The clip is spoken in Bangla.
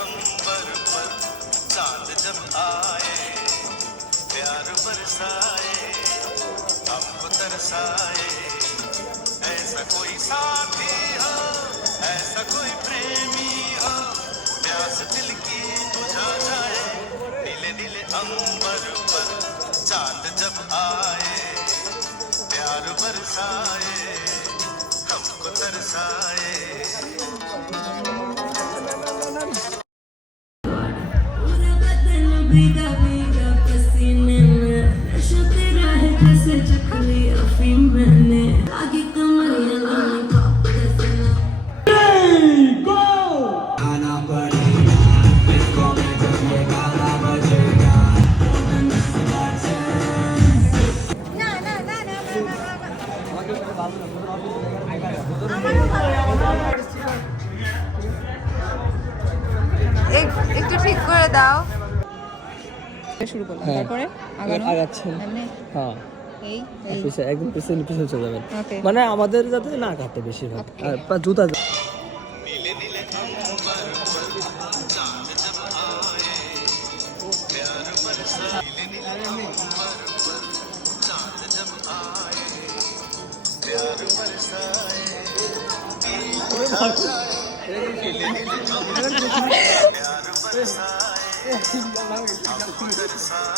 अंबर पर चांद जब आए, प्यार बरसाए, हमको तरसाए। ऐसा कोई साथी हो, ऐसा कोई प्रेमी हो, प्यास दिल की बुझा जाए। नीले नीले अंबर पर चांद जब आए, प्यार बरसाए, हमको तरसाए। भीगा भीगा पसीने में नशा तेरा है जैसे चख लिया अफीम मैंने आगे कमरिया लॉलीपॉप जैसे आना पड़ेगा इसको मैं जब ये गाना बजेगा। একটু ঠিক করে দাও। শুরু করলাম, তারপরে আগাচ্ছেন। এমনি হ্যাঁ, এই একদম পিছনে পিছনে চলে যাবেন। ওকে। মানে আমাদের যাতে না কাটে বেশিরভাগ, আর বা জুতা नीले नीले अंबर पर चांद जब आए, प्यार बरसाए। नीले नीले अंबर पर चांद जब आए, प्यार बरसाए। नीले नीले अंबर पर प्यार बरसाए, हमको तरसाए।